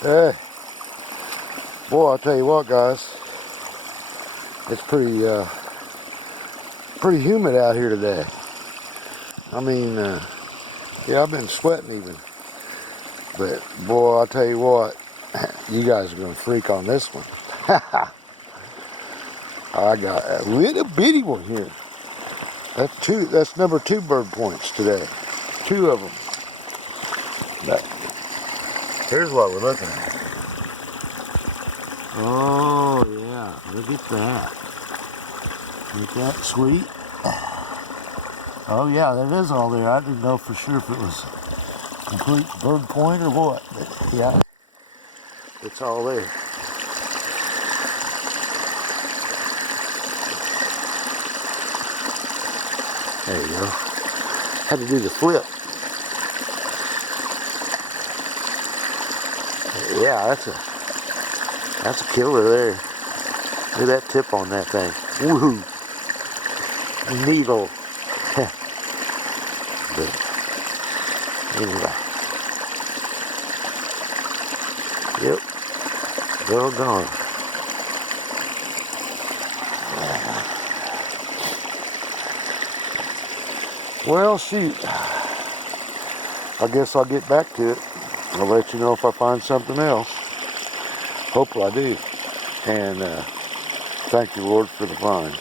Hey, boy, I'll tell you what, guys. It's pretty humid out here today. I mean, yeah, I've been sweating even. But boy, I'll tell you what, you guys are gonna freak on this one. I got a little bitty one here. That's number 2 bird points today. 2 of them. But here's what we're looking at. Oh yeah, look at that. Ain't that sweet? Oh yeah, that is all there. I didn't know for sure if it was complete bird point or what, but yeah, it's all there. There you go. Had to do the flip. Yeah, that's a killer there. Look at that tip on that thing. Woohoo! Needle. But anyway. Yep. They're gone. Well, shoot. I guess I'll get back to it. I'll let you know if I find something else. Hopefully I do. And thank you, Lord, for the find.